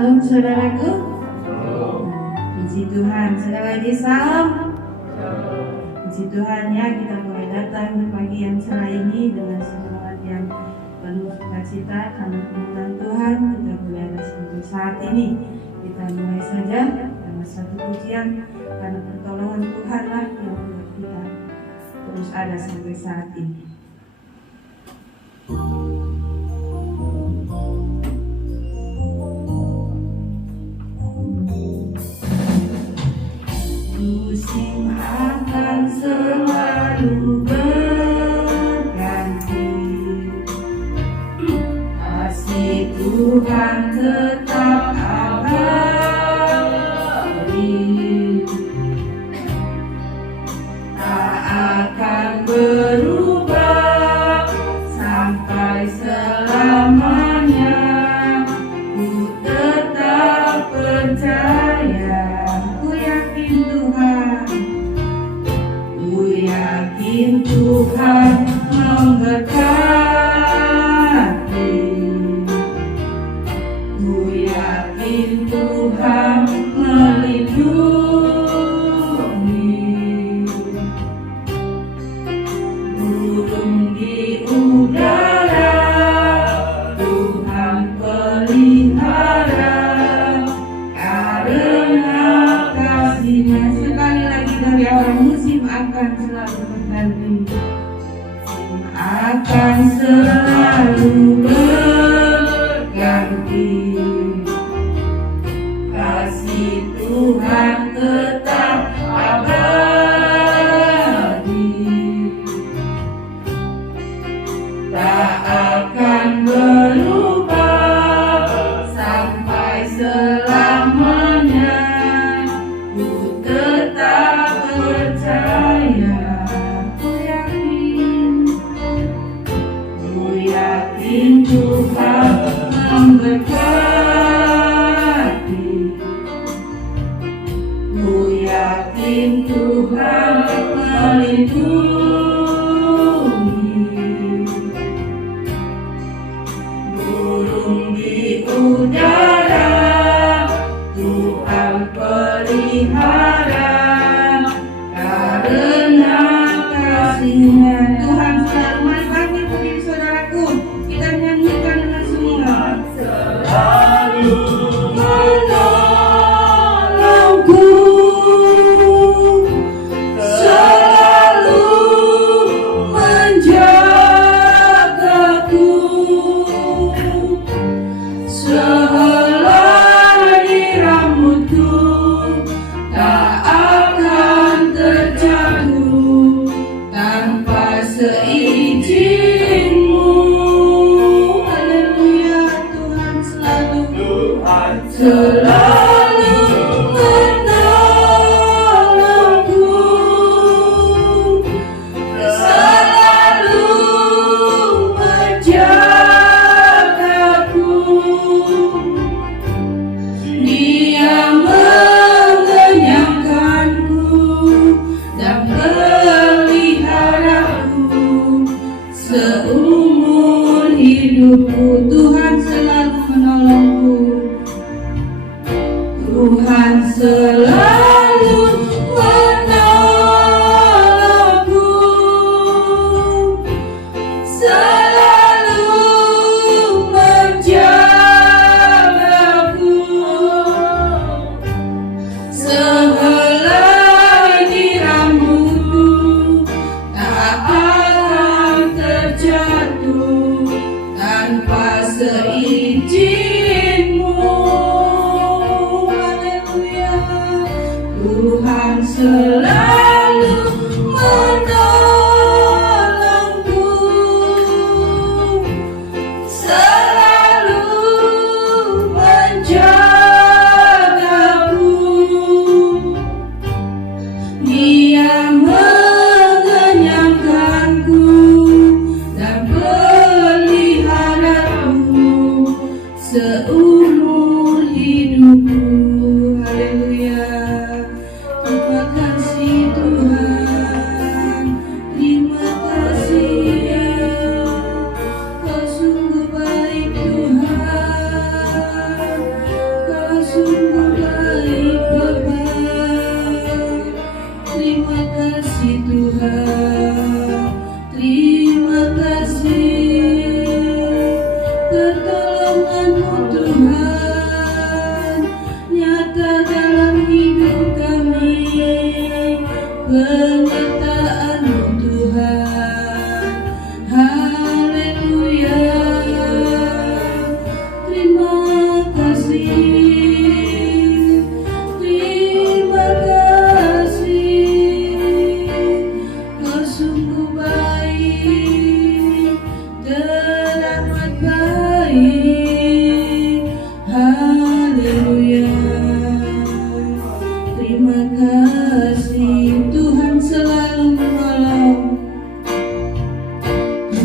Salam saudaraku. Puji Tuhan, sekali lagi salam. Puji Tuhan ya, kita boleh datang di pagi yang cerah ini dengan semangat yang penuh sukacita karena kemuliaan Tuhan. Kita boleh ada sampai saat ini. Kita mulai saja dengan satu pujian karena pertolongan Tuhan lah yang membuat kita terus ada sampai saat ini. Musim akan selalu berganti, kasih Tuhan tetap abadi, tak akan berubah sampai selamanya. Ku tetap percaya, ku yakin Tuhan memberkati. Ku yakin Tuhan melindungi. Burung di udara Tuhan pelihara, karena kasih-Nya. Sekali lagi dari awal, musim akan selalu berganti, akan selalu berganti. Kasih Tuhan tetap abadi, tak akan berubah sampai selamanya. Ku tetap percaya, ku yakin Tuhan memberkati. Ku yakin Tuhan melindungi. Burung di udara Tuhan pelihara, karena kasih-Nya. Tuhan selalu melindungi bagi saudaraku. Kita nyanyikan dengan semua. Selalu menolongku, selalu menjagaku, sehelai rambutku tak akan terjatuh tanpa seizin-Mu. Haleluya, Tuhan selalu menolongku, selalu menjagaku. Dia mengenyangkanku dan peliharaku seumur hidupku. Tuhan selalu menolongku. Tuhan selalu menolongku, selalu menjagaku, sehelai di rambutku tak akan terjatuh tanpa seizin-Mu. Haleluya,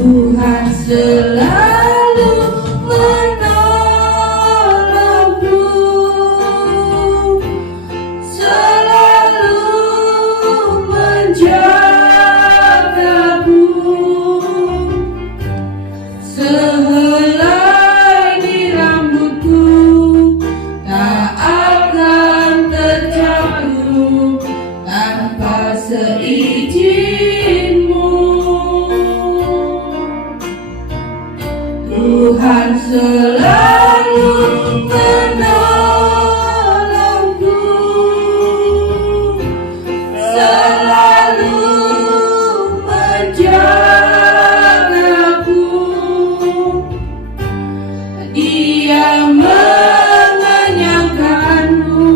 Tuhan selalu menolongku, selalu menjagaku. Sehelai di rambutku tak akan terjatuh tanpa seizin-Mu. Tuhan selalu menolongku, selalu menjagaku. Dia mengenyangkanku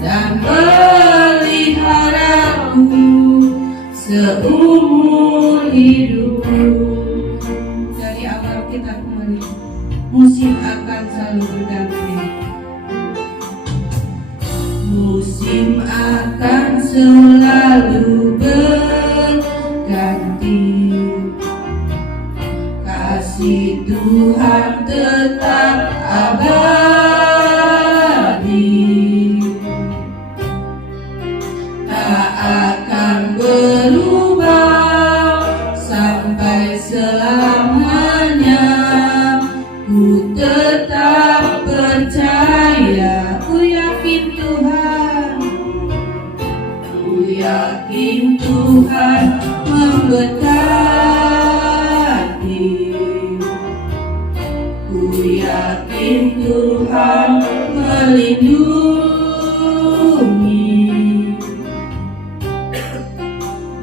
dan peliharaku seumur hidup. Dari awal kita kembali, musim akan selalu berganti. Musim akan selalu berganti. Kasih Tuhan tetap abadi, tak akan berubah sampai selamanya. Ku tetap percaya, ku yakin Tuhan, ku yakin Tuhan memberkati. Ku yakin Tuhan melindungi.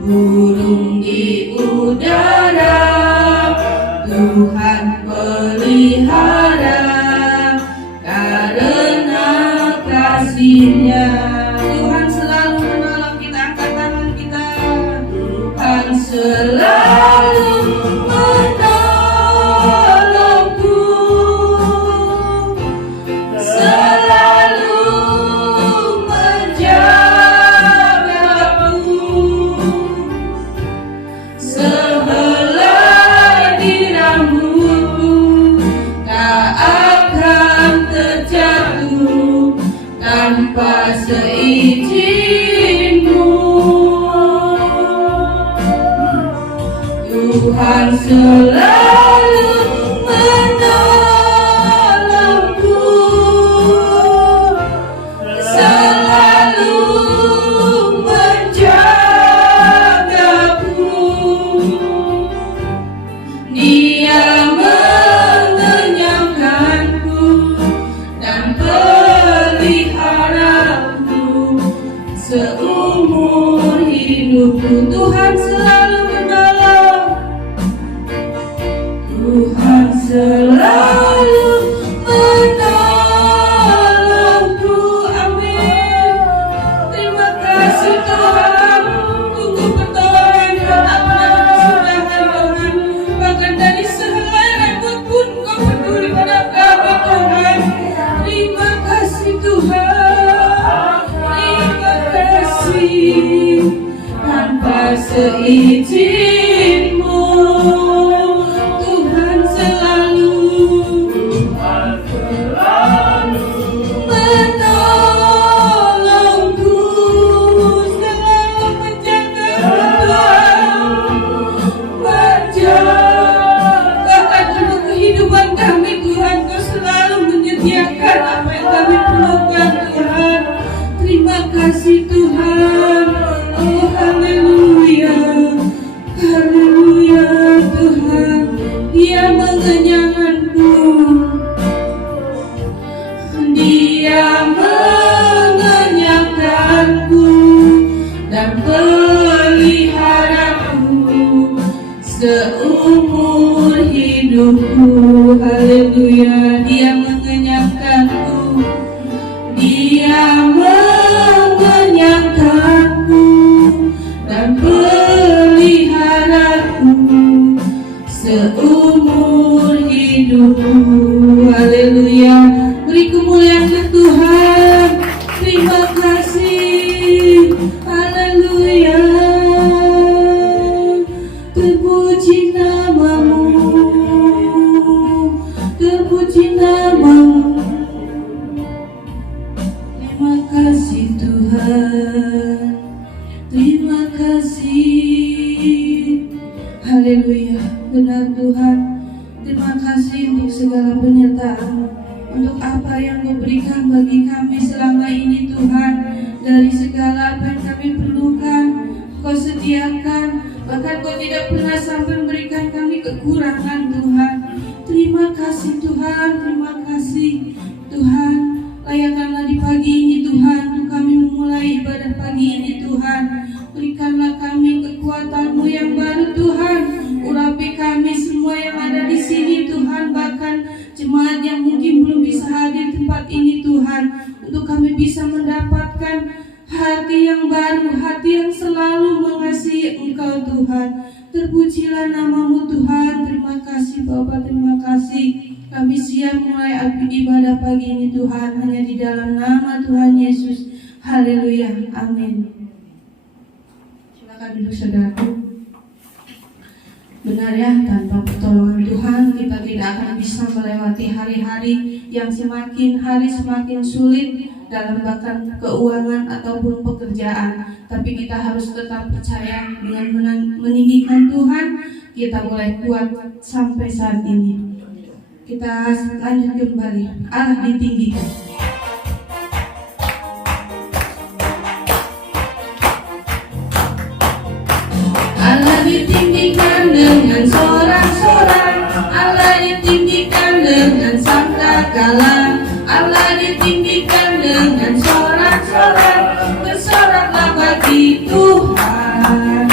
Burung di udara Tuhan pelihara, karena kasih-Nya Tuhan selalu menolong kita. Angkat tangan kita. Tuhan selalu menolongku, selalu menjagaku. Sehelai di rambutku tak akan terjatuh tanpa seizin-Mu. Tuhan selalu menolongku, selalu menjagaku. Dia mengenyangkanku dan peliharaku seumur hidupku. Tuhan selalu menolong, Tuhan selalu menolongku. Amin. Terima kasih Tuhan untuk pertolongan yang tak pernah berkesudahan Tuhan. Bahkan dari sehelai rambut pun Kau peduli pada kami Tuhan. Terima kasih Tuhan, terima kasih. Tanpa seizin-Mu Tuhan selalu menolongku, selalu menjagaku Tuhan. Bahkan untuk kehidupan kami Tuhan, Kau selalu menyediakan apa yang kami perlukan Tuhan. Terima kasih Tuhan. Oh haleluya, haleluya Tuhan. Dia mengenyangkanku, Dia mengenyangkanku dan peliharaku seumur hidupku. Haleluya. Dia mengenyangkanku, Dia mengenyangkanku dan peliharaku seumur hidupku. Haleluya. Beri kemuliaan ke Tuhan. Terima kasih. Haleluya. Terpuji nama Tuhan. Terima kasih untuk segala penyertaan, untuk apa yang Kau berikan bagi kami selama ini Tuhan. Dari segala apa yang kami perlukan, Kau sediakan. Bahkan Kau tidak pernah sampai memberikan kami kekurangan Tuhan. Terima kasih Tuhan, terima kasih Tuhan. Layakanlah di pagi ini Tuhan, untuk kami memulai ibadah pagi ini Tuhan. Berikanlah kami kekuatan-Mu yang baru Tuhan. Urapi kami semua yang ada di sini Tuhan, bahkan jemaat yang mungkin belum bisa hadir di tempat ini Tuhan, untuk kami bisa mendapatkan hati yang baru, hati yang selalu mengasihi Engkau Tuhan. Terpujilah nama-Mu Tuhan. Terima kasih Bapa, terima kasih. Kami siap mulai ibadah pagi ini Tuhan, hanya di dalam nama Tuhan Yesus. Haleluya, amin. Silakan duduk saudaraku. Benar ya, tanpa pertolongan Tuhan kita tidak akan bisa melewati hari-hari yang semakin hari semakin sulit dalam bahkan keuangan ataupun pekerjaan. Tapi kita harus tetap percaya dengan meninggikan Tuhan, kita boleh kuat sampai saat ini. Kita lanjut kembali. Allah ditinggikan. Allah ditinggikan dengan sorak-sorai, Allah ditinggikan dengan sangkakala, Allah ditinggikan dengan sorak-sorai. Bersoraklah bagi Tuhan,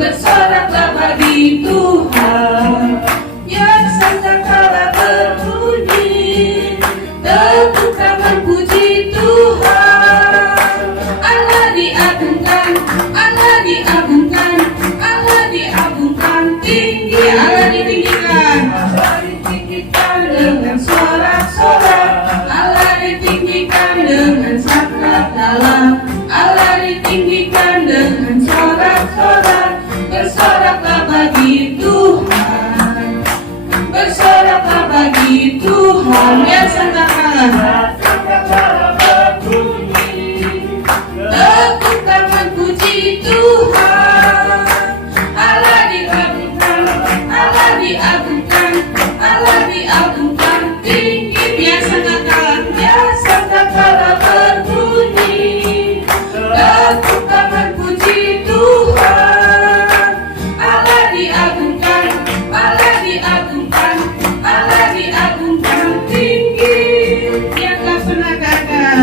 bersoraklah bagi Tuhan. Yang sangkakala berbunyi, tepukkan memuji Tuhan. Allah diagungkan, Allah diagungkan, Allah diagungkan tinggi. Allah ditinggikan, Allah ditinggikan dengan sorak-sorai, Allah ditinggikan dengan sangkakala, Allah ditinggikan dengan sorak-sorai. Bersoraklah bagi Tuhan, bersoraklah bagi Tuhan. Yang sangkakala berbunyi, tepukkan memuji Tuhan. Allah diagungkan, Allah diagungkan, Allah diagungkan tinggi. Biasa sangkakala berbunyi, tepukkan memuji Tuhan. Allah diagungkan, Allah diagungkan, Allah diagungkan tinggi. Yang tak pernah gagal.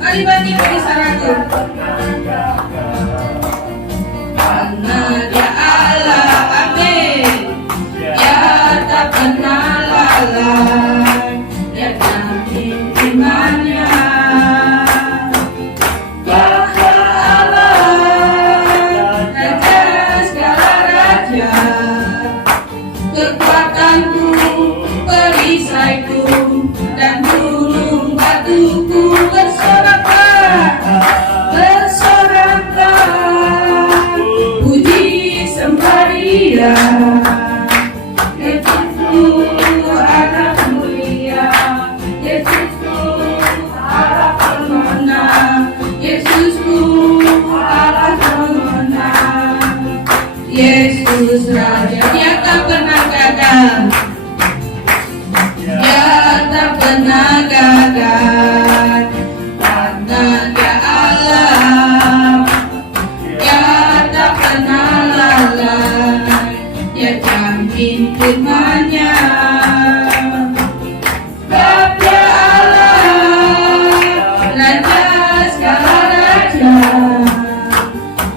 Mari bagi saraku. Karena Dia Allah, amin. Dia tak pernah lalai, Dia jamin imannya. Bahwa Allah, Raja segala raja, kekuatanku, perisaiku, dan gunung batuku. Bersoraklah, bersoraklah, puji sembaria. Yesusku anak mulia, Yesusku Allah pemenang, Yesusku Allah pemenang. Yesus Raja, Dia tak pernah gagal, Dia tak pernah gagal. Karena Dia Allah, Dia tak pernah lalai, Dia jamin firman-Nya. Sebab Dia Allah, Raja segala raja,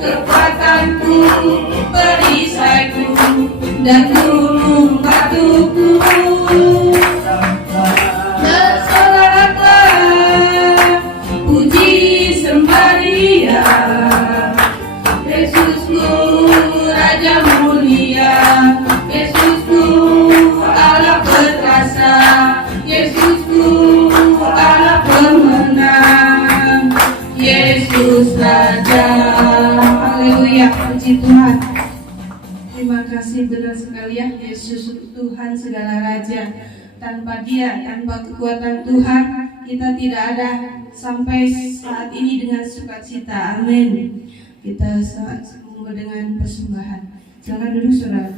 kekuatanku, perisaiku, dan gunung batuku. Bersoraklah, puji sembaria. Yesusku Raja mulia, Yesusku Allah perkasa, Yesusku Allah pemenang, Yesus Raja. Haleluya, puji Tuhan. Terima kasih, benar sekali ya, Yesus Tuhan segala raja. Tanpa Dia, tanpa kekuatan Tuhan, kita tidak ada sampai saat ini dengan sukacita. Amin. Kita sangat sungguh dengan persembahan. Jangan duduk saudara.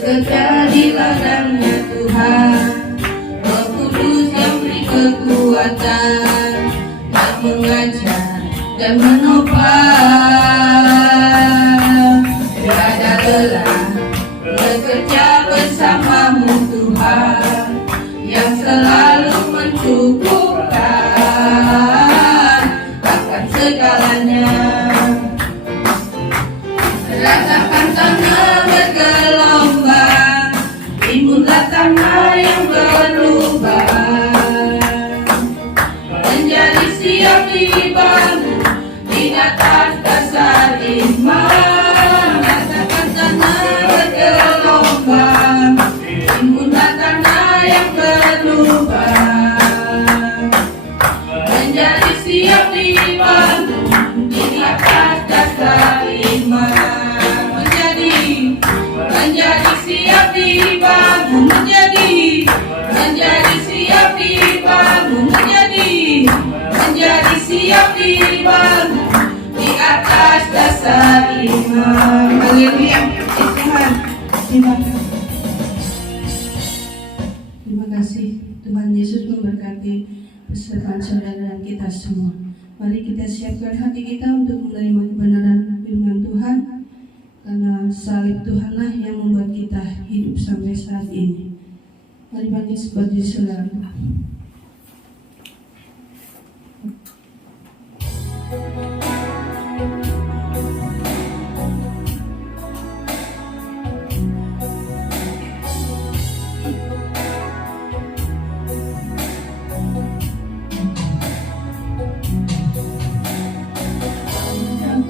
bekerja di ladangnya Tuhan. Roh Kudus yang beri kekuatan, yang mengajar dan menopang. Tiada lelah bekerja bersamamu Tuhan, yang selalu mencukupkan akan segalanya. Rasakan tanah bergelombang, timbullah tanah yang berlubang, menjadi siap dibangun di atas dasar iman. Rasakan tanah bergelombang, timbullah tanah yang berlubang, menjadi siap dibangun di atas dasar iman. Menjadi siap dibangun, menjadi siap dibangun, menjadi siap dibangun di atas dasar iman. Haleluya, Tuhan. Terima kasih Tuhan Yesus memberkati beserta saudara dan kita semua. Mari kita siapkan hati kita untuk menerima kebenaran firman Tuhan. Karena salib Tuhanlah yang membuat kita hidup sampai saat ini. Mari bangkit berdiri selalu.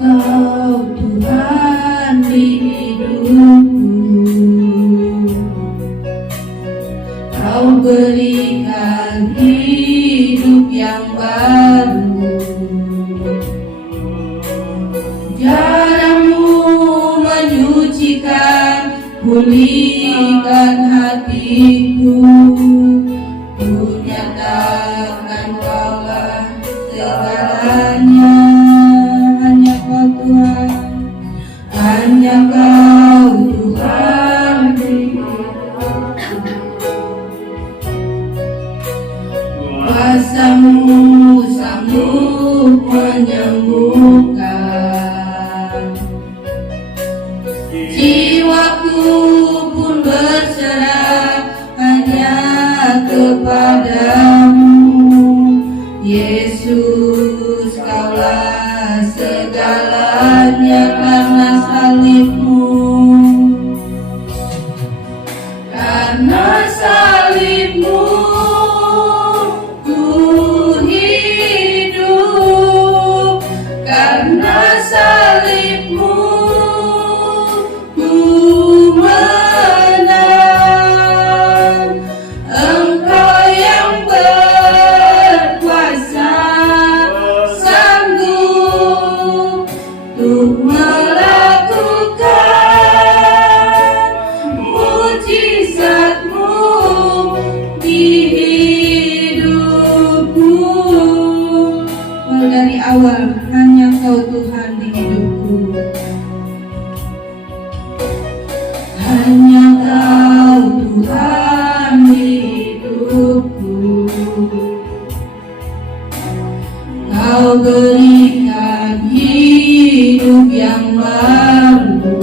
Engkau Tuhan di hidupku, Kau berikan hidup yang baru. Jaramu menyucikan, pulihkan hatiku. Ku nyatakan Kaulah segalanya. Hanya Kau Tuhan, hanya Kau Tuhan di hidupku. Kuasa-Mu sanggup menyembuhkan. Jiwaku pun berserah hanya kepadamu. Yesus, Kaulah segalanya karena salib-Mu. Karena salib-Mu ku hidup, karena salib-Mu ku menang. Engkau yang berkuasa, sanggup untuk melakukan mujizat-Mu di hidupku. Dari awal hanya Kau Tuhan di hidupku, hanya Kau Tuhan di hidupku. Kau berikan hidup yang baru.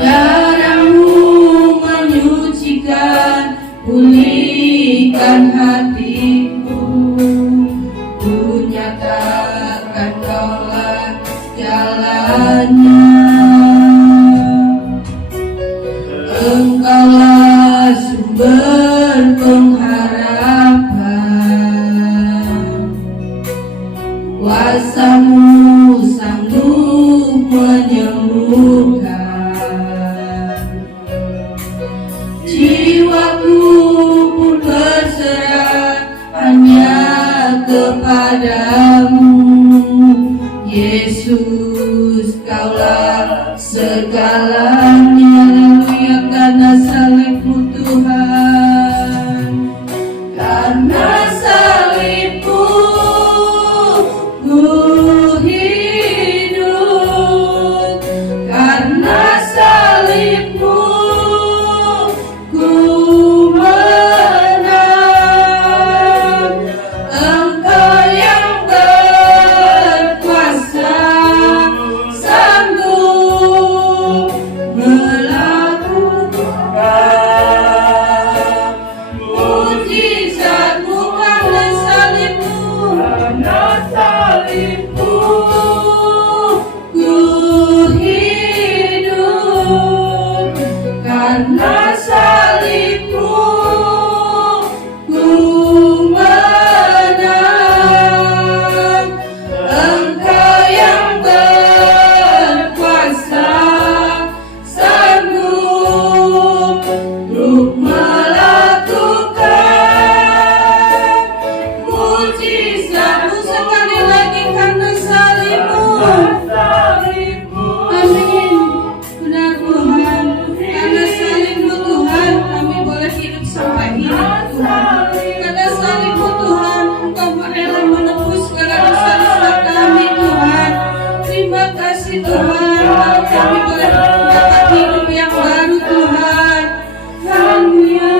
Darah-Mu menyucikan, pulihkan hatiku. Ku nyatakan Kaulah jalannya. Engkaulah sumber pengharapan. Kuasa-Mu sanggup menyembuhkan. Jiwaku pun berserah hanya kepadamu. Yesus, Kaulah segalanya. Haleluya, karena salib-Mu Tuhan, karena salib-Mu ku hidup, karena Karena salibmu ku menang, Engkau yang berkuasa, sanggup untuk melakukan mujizat-Mu. Sekali lagi, karena salibmu. Amin. Benar Tuhan, karena salibmu Tuhan kami boleh hidup sampai ini Tuhan. Karena salibmu Tuhan, Engkau rela menebus segala dosa-dosa kami Tuhan. Terima kasih Tuhan, kami boleh mendapat hidup yang baru Tuhan. Haleluya.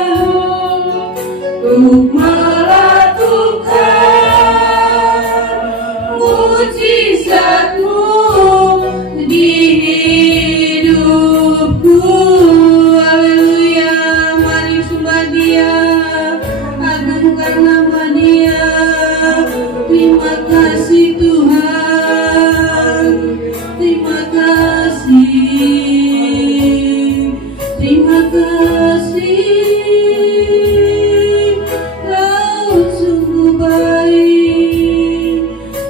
Untuk melakukan mujizat-Mu di hidupku. Haleluya. Mari sembah Dia, agungkan nama Dia. Terima kasih Tuhan, terima kasih, terima kasih. Kau sungguh baik,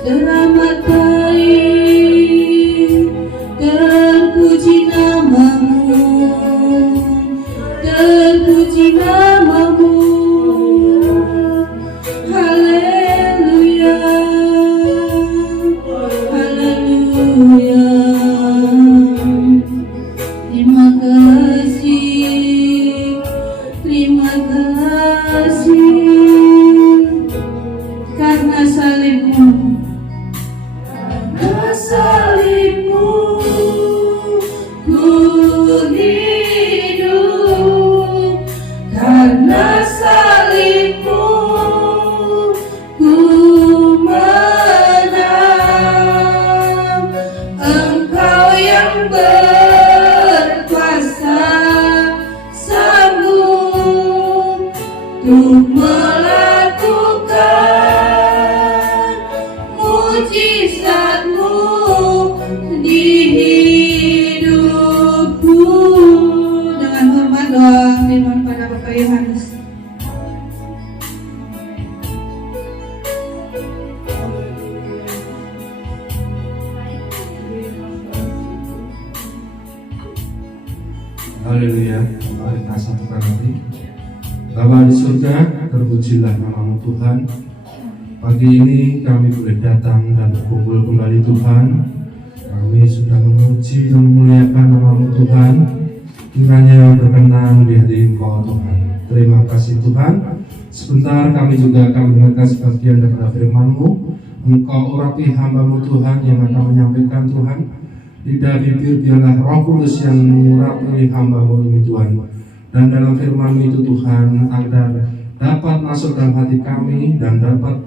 teramat baik. Terpuji namamu, terpuji namamu. Haleluya, haleluya. Terima kasih, terima kasih. Karena salibmu, karena salibmu ku hidup. Karena salibmu ku menang, Engkau yang berkuasa, sanggup untuk melakukan mujizat-Mu di hidupku. Dengan hormat doa firman pada Bapak Yohanes. Haleluya. Mari kita satukan hati. Bapa di surga, terpujilah nama-Mu Tuhan. Pagi ini kami boleh datang dan berkumpul kembali Tuhan. Kami sudah memuji dan memuliakan nama-Mu Tuhan. Kiranya berkenan di hati Engkau Tuhan. Terima kasih Tuhan. Sebentar kami juga akan mendengarkan sebagian daripada firman-Mu. Engkau urapi hamba-Mu Tuhan yang akan menyampaikan Tuhan. Lidah bibir biarlah Roh Kudus yang mengurapi hamba-Mu ini Tuhan. Dan dalam firman-Mu itu Tuhan, agar dapat masuk dalam hati kami dan dapat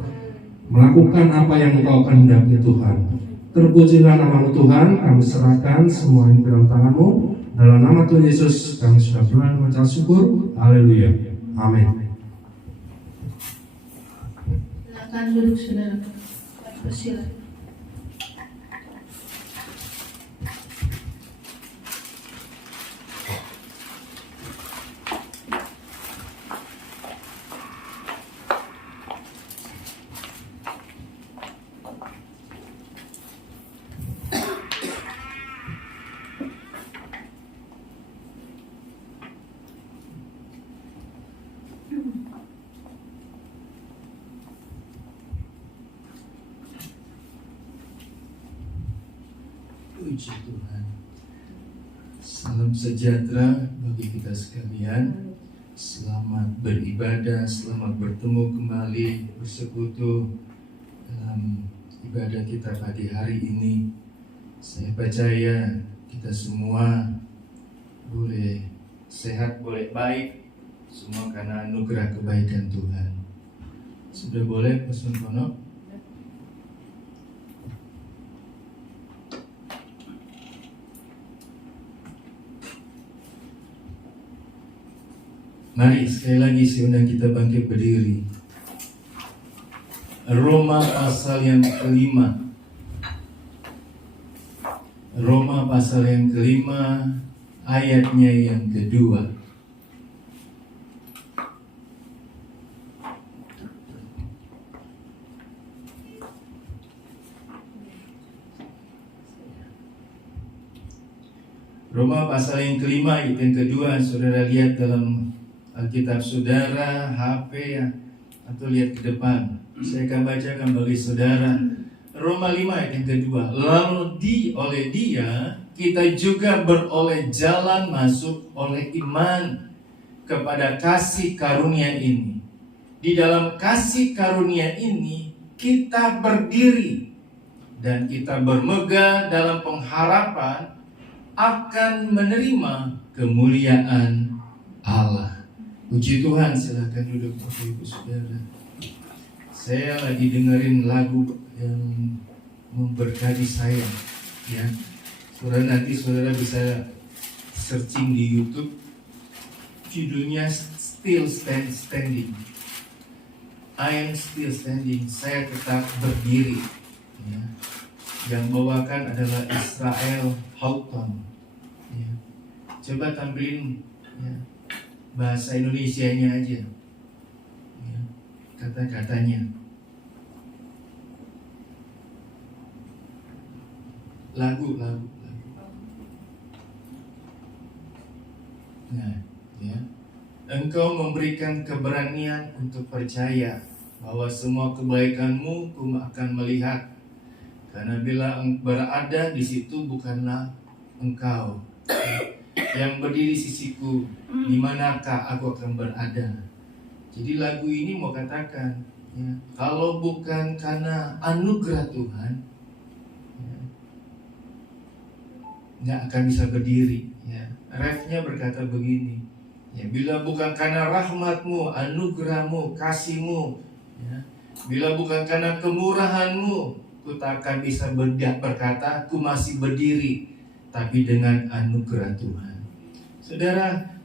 melakukan apa yang Engkau kehendaki Tuhan. Terpujilah nama-Mu Tuhan, kami serahkan semua ini dalam tangan-Mu. Dalam nama Tuhan Yesus kami sudah berdoa mengucap syukur. Haleluya. Amin. Silakan duduk saudara. Silakan. Puji Tuhan. Salam sejahtera bagi kita sekalian. Selamat beribadah, selamat bertemu kembali, bersekutu dalam ibadah kita pagi hari ini. Saya percaya kita semua boleh sehat, boleh baik, semua karena anugerah kebaikan Tuhan. Sudah boleh pesan Kono? Mari sekali lagi saya undang kita bangkit berdiri. Roma pasal yang kelima. Roma pasal yang kelima ayatnya yang kedua. Roma pasal yang kelima ayat yang kedua, saudara lihat dalam Alkitab saudara, HP ya, atau lihat ke depan. Saya akan bacakan bagi saudara. Roma 5 ayat yang kedua. Lalu oleh dia kita juga beroleh jalan masuk oleh iman kepada kasih karunia ini. Di dalam kasih karunia ini kita berdiri dan kita bermegah dalam pengharapan akan menerima kemuliaan Allah. Puji Tuhan, silakan duduk Bapak Ibu Saudara. Saya lagi dengerin lagu yang memberkati saya, ya. Nanti saudara bisa searching di YouTube. Judulnya Still Standing. I am still standing. Saya tetap berdiri. Ya. Yang bawakan adalah Israel Houghton. Ya. Coba tampilin ya, bahasa Indonesianya aja. Ya. Kata-katanya. Lagu. Nah, ya. Engkau memberikan keberanian untuk percaya bahwa semua kebaikanmu ku akan melihat. Karena bila berada di situ bukanlah engkau yang berdiri sisiku, di manakah aku akan berada? Jadi lagu ini mau katakan, ya, kalau bukan karena anugerah Tuhan, ya, nggak akan bisa berdiri. Ya. Refnya berkata begini, ya, bila bukan karena rahmatmu, anugerahmu, kasihmu, ya, bila bukan karena kemurahanmu, ku tak akan bisa berkata, ku masih berdiri, tapi dengan anugerah Tuhan. Saudara,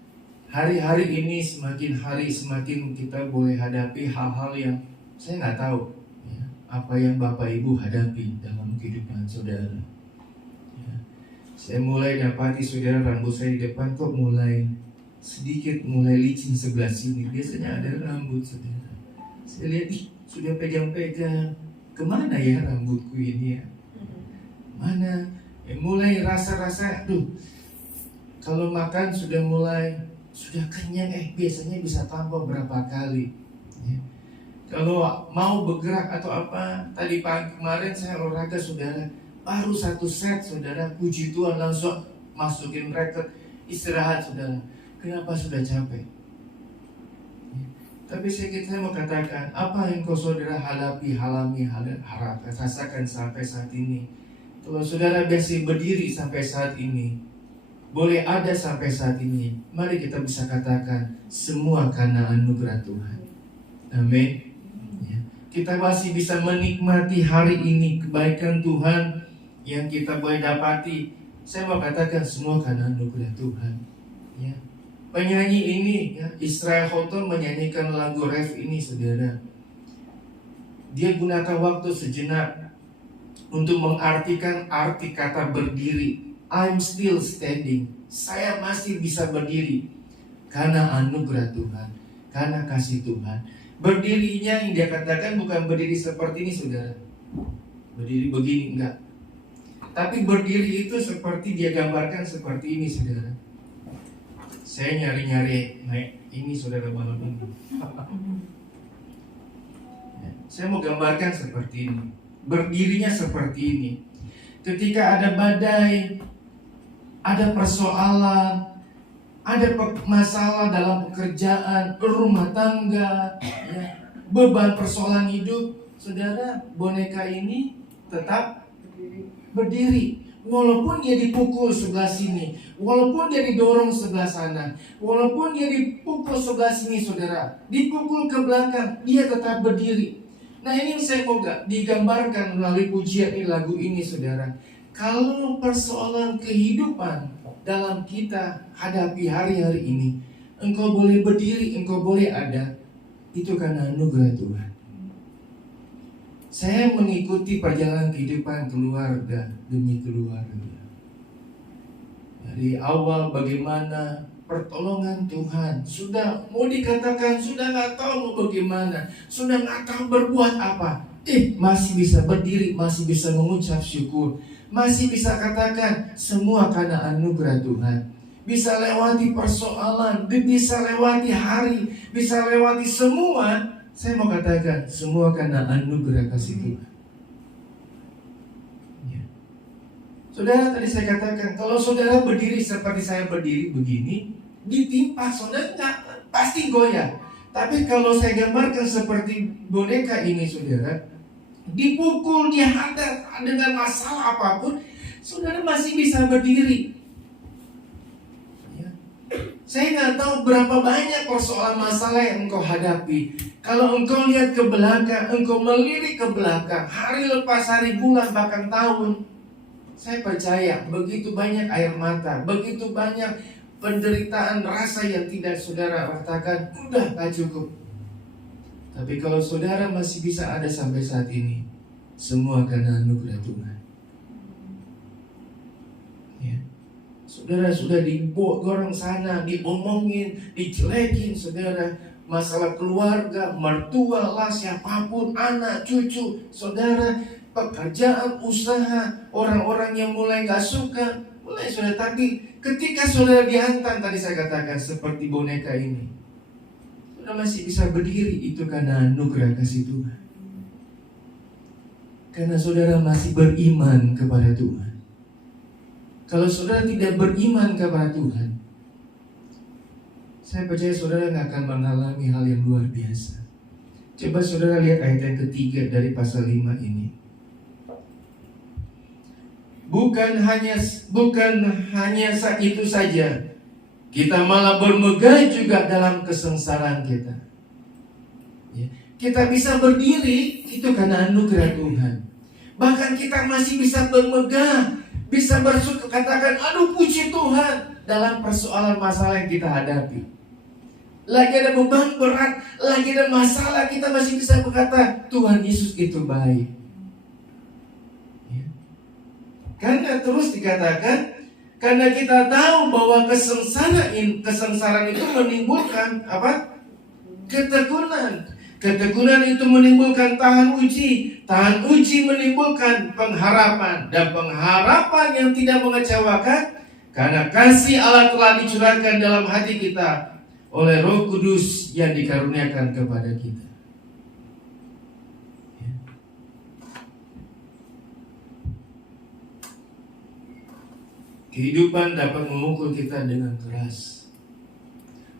hari-hari ini semakin hari semakin kita boleh hadapi hal-hal yang saya nggak tahu, ya, apa yang Bapak Ibu hadapi dalam kehidupan saudara. Ya. Saya mulai dapati saudara, rambut saya di depan kok mulai licin sebelah sini. Biasanya ada rambut saudara. Saya lihat, sudah pegang-pegang. Kemana ya rambutku ini ya? Mana? Mulai rasa-rasa, kalau makan sudah kenyang, biasanya bisa tambah berapa kali. Ya. Kalau mau bergerak atau apa, tadi pagi kemarin saya olahraga saudara, baru 1 set saudara, puji Tuhan langsung masukin record, istirahat saudara. Kenapa sudah capek? Tapi saya mau katakan, apa yang kau saudara alami, rasakan sampai saat ini. Kalau saudara masih berdiri sampai saat ini, boleh ada sampai saat ini, mari kita bisa katakan, semua karena anugerah Tuhan. Amin. Ya. Kita masih bisa menikmati hari ini, kebaikan Tuhan yang kita boleh dapati. Saya mau katakan, semua karena anugerah Tuhan. Ya. Penyanyi ini, ya, Israel Houghton menyanyikan lagu ref ini saudara. Dia gunakan waktu sejenak untuk mengartikan arti kata berdiri. I'm still standing. Saya masih bisa berdiri karena anugerah Tuhan, karena kasih Tuhan. Berdirinya yang dia katakan bukan berdiri seperti ini saudara, berdiri begini, enggak. Tapi berdiri itu seperti dia gambarkan seperti ini saudara. Saya nyari-nyari ini saudara malam ini. Saya mau gambarkan seperti ini. Berdirinya seperti ini. Ketika ada badai, ada persoalan, ada masalah dalam pekerjaan, rumah tangga, ya, beban persoalan hidup, saudara, boneka ini tetap berdiri. Walaupun dia dipukul sebelah sini, walaupun dia didorong sebelah sana, walaupun dia dipukul sebelah sini saudara, dipukul ke belakang, dia tetap berdiri. Nah ini saya mau digambarkan melalui pujian ini, lagu ini saudara. Kalau persoalan kehidupan dalam kita hadapi hari-hari ini, engkau boleh berdiri, engkau boleh ada, itu karena anugerah Tuhan. Saya mengikuti perjalanan kehidupan keluarga demi keluarga. Dari awal bagaimana pertolongan Tuhan, sudah mau dikatakan sudah nggak tahu mau bagaimana, sudah nggak tahu berbuat apa, masih bisa berdiri, masih bisa mengucap syukur, masih bisa katakan semua karena anugerah Tuhan. Bisa lewati persoalan, bisa lewati hari, bisa lewati semua. Saya mau katakan semua karena anugerah kasih Tuhan. Ya. Saudara, tadi saya katakan kalau saudara berdiri seperti saya berdiri begini, ditimpa saudara pasti goyah. Tapi kalau saya gambarkan seperti boneka ini saudara, dipukul, dihantam dengan masalah apapun, saudara masih bisa berdiri. Saya nggak tahu berapa banyak persoalan masalah yang engkau hadapi. Kalau engkau lihat ke belakang, engkau melirik ke belakang, hari lepas hari, bulan, bahkan tahun, saya percaya begitu banyak air mata, begitu banyak penderitaan rasa yang tidak saudara rasakan, udah gak cukup. Tapi kalau saudara masih bisa ada sampai saat ini, semua karena anugerah Tuhan. Ya. Saudara sudah digoreng sana, diomongin, dijelekin saudara, masalah keluarga, mertua lah, siapapun, anak, cucu, saudara, pekerjaan, usaha, orang-orang yang mulai gak suka, mulai saudara. Tapi ketika saudara dihantam, tadi saya katakan seperti boneka ini, saudara masih bisa berdiri, itu karena anugerah kasih Tuhan. Karena saudara masih beriman kepada Tuhan. Kalau saudara tidak beriman kepada Tuhan, saya percaya saudara nggak akan mengalami hal yang luar biasa. Coba saudara lihat ayat yang ketiga dari pasal 5 ini. Bukan hanya saat itu saja, kita malah bermegah juga dalam kesengsaraan kita. Ya, kita bisa berdiri itu karena anugerah Tuhan. Bahkan kita masih bisa bermegah, bisa bersyukur, katakan aduh puji Tuhan dalam persoalan masalah yang kita hadapi. Lagi ada beban berat, lagi ada masalah, kita masih bisa berkata Tuhan Yesus itu baik. Ya. Karena terus dikatakan, karena kita tahu bahwa kesengsaraan itu menimbulkan apa? Ketekunan. Ketekunan itu menimbulkan tahan uji. Tahan uji menimbulkan pengharapan. Dan pengharapan yang tidak mengecewakan, karena kasih Allah telah dicurahkan dalam hati kita oleh Roh Kudus yang dikaruniakan kepada kita. Ya. Kehidupan dapat memukul kita dengan keras.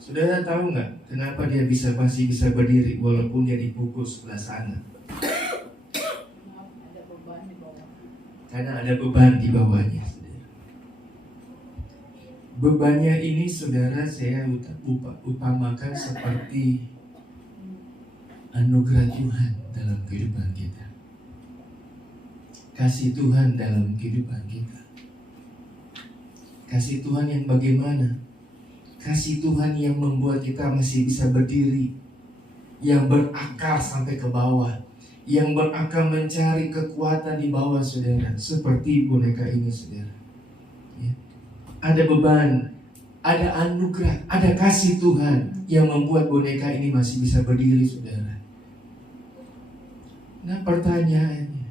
Saudara tahu nggak kenapa dia masih bisa berdiri walaupun dia dipukul sebelah sana? Karena ada beban di bawahnya. Bebannya ini saudara saya upamakan seperti anugerah Tuhan dalam kehidupan kita. Kasih Tuhan dalam kehidupan kita. Kasih Tuhan yang bagaimana? Kasih Tuhan yang membuat kita masih bisa berdiri, yang berakar sampai ke bawah, yang berakar mencari kekuatan di bawah saudara, seperti boneka ini saudara. Ya. Ada beban, ada anugerah, ada kasih Tuhan yang membuat boneka ini masih bisa berdiri saudara. Nah pertanyaannya,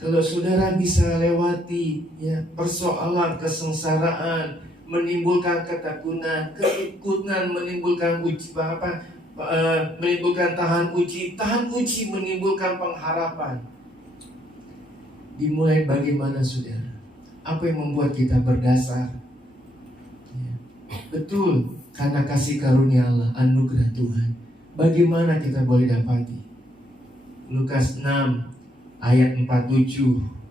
kalau saudara bisa lewati ya, persoalan kesengsaraan, menimbulkan ketekunan, menimbulkan uji menimbulkan tahan uji menimbulkan pengharapan. Dimulai bagaimana saudara? Apa yang membuat kita berdasar? Ya, betul, karena kasih karunia Allah, anugerah Tuhan. Bagaimana kita boleh dapati? Lukas 6 ayat 47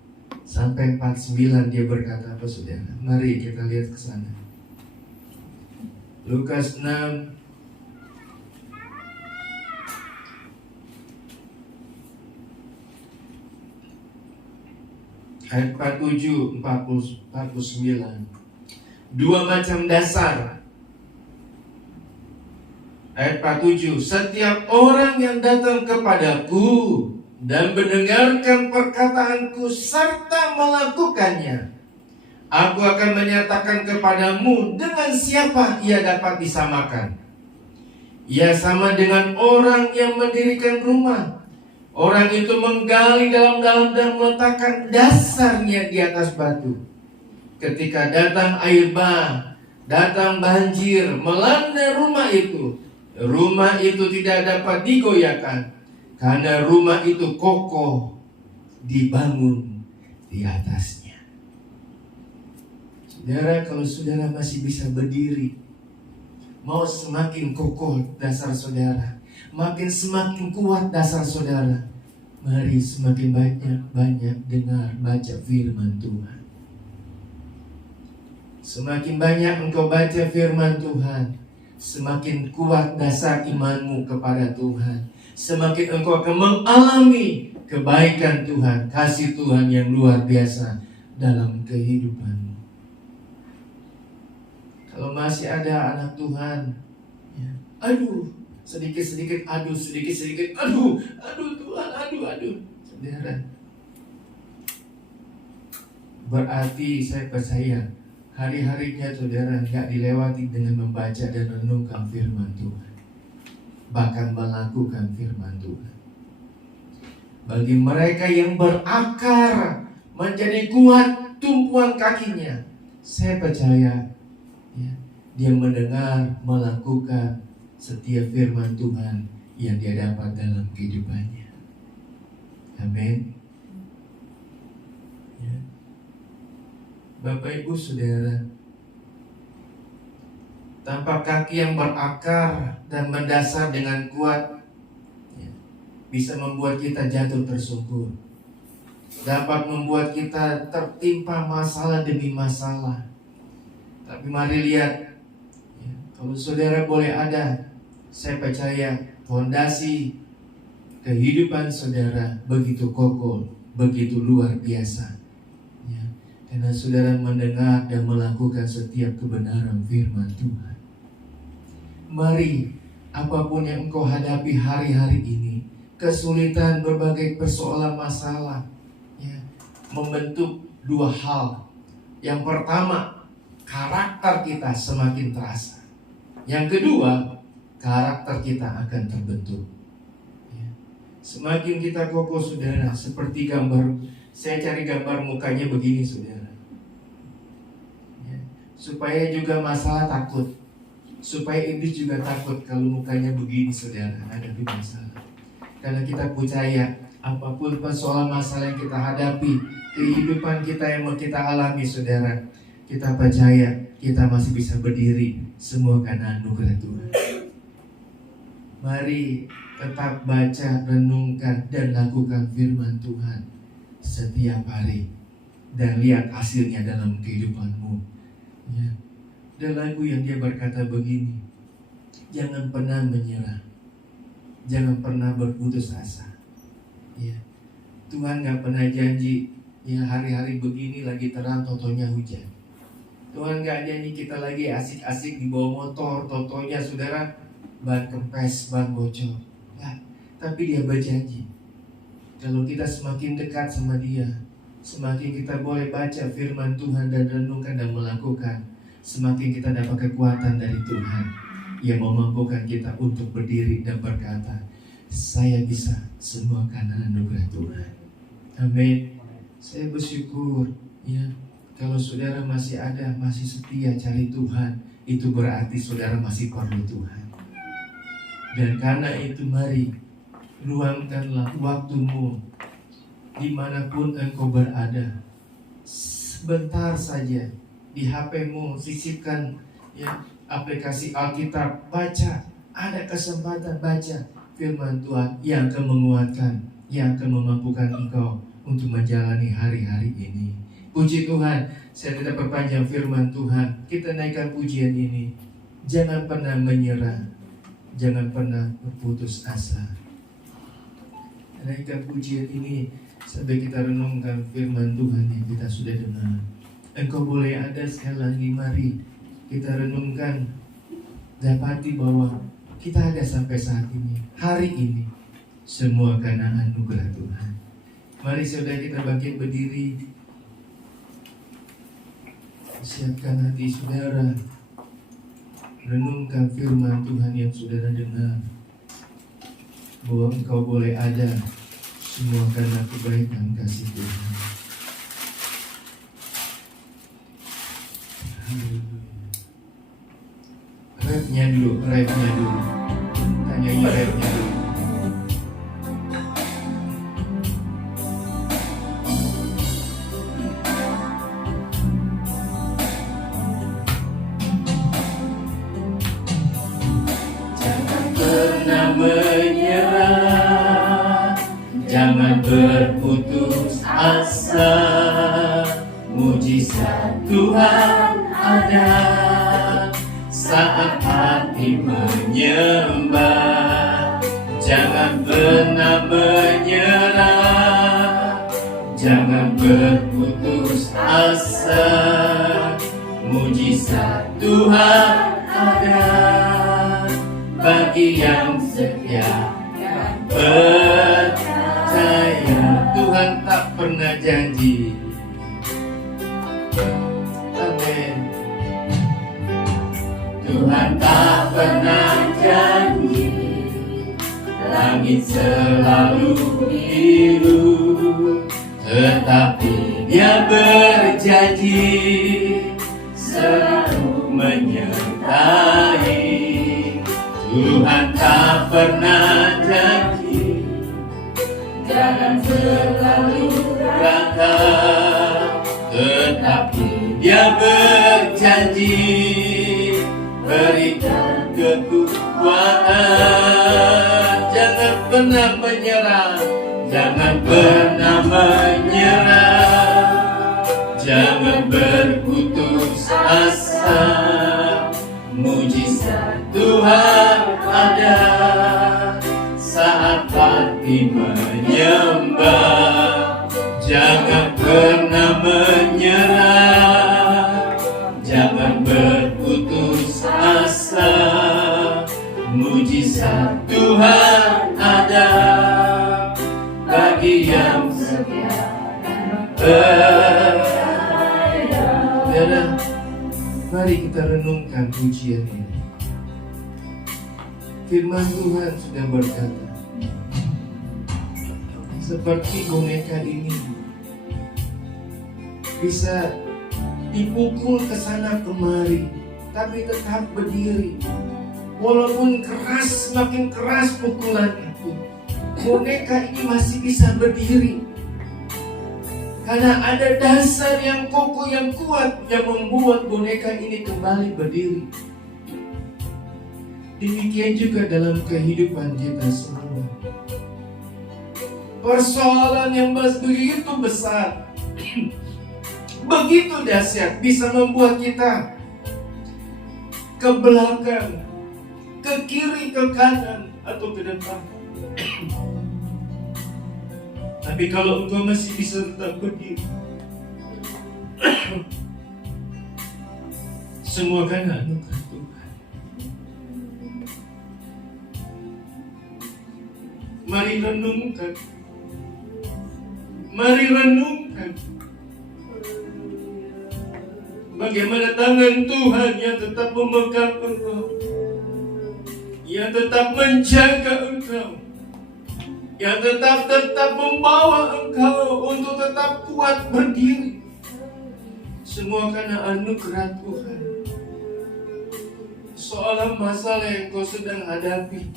sampai 49 dia berkata apa saudara? Mari kita lihat ke sana. Lukas 6 ayat 47, 49. Dua macam dasar. Ayat 47, setiap orang yang datang kepadaku dan mendengarkan perkataanku serta melakukannya, Aku akan menyatakan kepadamu dengan siapa ia dapat disamakan. Ia sama dengan orang yang mendirikan rumah. Orang itu menggali dalam-dalam dan meletakkan dasarnya di atas batu. Ketika datang air bah, datang banjir, melanda rumah itu tidak dapat digoyahkan, karena rumah itu kokoh dibangun di atasnya. Saudara, kalau saudara masih bisa berdiri, mau semakin kokoh dasar saudara, semakin kuat dasar saudara, mari semakin banyak dengar baca firman Tuhan. Semakin banyak engkau baca firman Tuhan, semakin kuat dasar imanmu kepada Tuhan. Semakin engkau akan mengalami kebaikan Tuhan, kasih Tuhan yang luar biasa dalam kehidupanmu. Kalau masih ada anak Tuhan, ya, sedikit-sedikit aduh Tuhan, aduh. Saudara, berarti saya percaya hari-harinya saudara nggak dilewati dengan membaca dan renungkan firman Tuhan, bahkan melakukan firman Tuhan. Bagi mereka yang berakar menjadi kuat tumpuan kakinya, saya percaya ya, dia mendengar, melakukan setiap firman Tuhan yang dia dapat dalam kehidupannya. Amin. Ya. Bapak Ibu Saudara, tanpa kaki yang berakar dan mendasar dengan kuat, ya, bisa membuat kita jatuh tersungkur, dapat membuat kita tertimpa masalah demi masalah. Tapi mari lihat, ya, kalau saudara boleh ada, saya percaya fondasi kehidupan saudara begitu kokoh, begitu luar biasa, ya, karena saudara mendengar dan melakukan setiap kebenaran firman Tuhan. Mari, apapun yang engkau hadapi hari-hari ini, kesulitan, berbagai persoalan masalah, ya, membentuk dua hal. Yang pertama, karakter kita semakin terasa. Yang kedua, karakter kita akan terbentuk. Ya. Semakin kita kokoh saudara, seperti gambar, saya cari gambar mukanya begini saudara. Ya. Supaya juga masalah takut, supaya iblis juga takut kalau mukanya begini saudara, hadapi masalah. Karena kita percaya apapun persoalan masalah yang kita hadapi, kehidupan kita yang mau kita alami saudara, kita percaya kita masih bisa berdiri semua karena anugerah Tuhan. Mari tetap baca, renungkan, dan lakukan firman Tuhan setiap hari, dan lihat hasilnya dalam kehidupanmu. Ya. Dan lagu yang dia berkata begini, jangan pernah menyerah, jangan pernah berputus asa. Ya. Tuhan gak pernah janji ya hari-hari begini lagi terang totonya hujan. Tuhan gak janji kita lagi asik-asik di bawah motor, totonya saudara ban kempes, ban bocor. Ya, tapi dia berjanji kalau kita semakin dekat sama dia, semakin kita boleh baca firman Tuhan dan renungkan dan melakukan, semakin kita dapat kekuatan dari Tuhan yang memampukan kita untuk berdiri dan berkata, saya bisa semua karena anugerah Tuhan. Amin. Saya bersyukur ya, kalau saudara masih ada, masih setia cari Tuhan, itu berarti saudara masih perlu Tuhan. Dan karena itu mari luangkanlah waktumu dimanapun engkau berada. Sebentar saja di HP-mu sisipkan ya aplikasi Alkitab, baca. Ada kesempatan baca firman Tuhan yang akan menguatkan, yang akan memampukan engkau untuk menjalani hari-hari ini. Puji Tuhan, saya tidak perpanjang firman Tuhan. Kita naikkan pujian ini. Jangan pernah menyerah, jangan pernah berputus asa. Naikkan pujian ini sampai kita renungkan firman Tuhan yang kita sudah dengar. Engkau boleh ada sekali lagi, mari kita renungkan, dapati bahwa kita ada sampai saat ini, hari ini, semua karena anugerah Tuhan. Mari saudara kita bangkit berdiri. Siapkan hati saudara, renungkan firman Tuhan yang saudara dengar, bahwa engkau boleh ada semua karena kebaikan kasih Tuhan. Rapnya dulu. Tanyai rapnya dulu. Pernah menyerah, jangan berputus asa, mujizat Tuhan ada saat hati menyembah. Jangan pernah menyerah, jangan berputus asa, mujizat Tuhan ada bagi yang setia dan percaya. Tuhan tak pernah janji. Amin. Tuhan tak pernah janji, langit selalu biru, tetapi Dia berjanji selalu menyertai. Tuhan tak pernah janji, jangan selalu berangkat, tetapi Dia berjanji berikan kekuatan. Jangan pernah menyerah, jangan pernah menyerah, jangan berputus asa, mujizat Tuhan ada saat hati menyembah. Jangan pernah menyerah, jangan berputus asa, mujizat Tuhan ada bagi yang setia dan percaya. Mari kita renungkan pujian ini. Firman Tuhan sudah berkata, seperti boneka ini bisa dipukul ke sana kemari, tapi tetap berdiri. Walaupun keras, semakin keras pukulan itu, boneka ini masih bisa berdiri. Karena ada dasar yang kokoh, yang kuat, yang membuat boneka ini kembali berdiri. Demikian juga dalam kehidupan kita semua. Persoalan yang begitu besar, begitu dahsyat, bisa membuat kita ke belakang, ke kiri, ke kanan, atau ke depan. Tapi kalau engkau masih bisa tetap berdiri, semua karena anugerah Tuhan. Mari renungkan, mari renungkan bagaimana tangan Tuhan yang tetap memegang engkau, yang tetap menjaga engkau, yang tetap membawa engkau untuk tetap kuat berdiri. Semua karena anugerah Tuhan. Soal masalah yang kau sedang hadapi,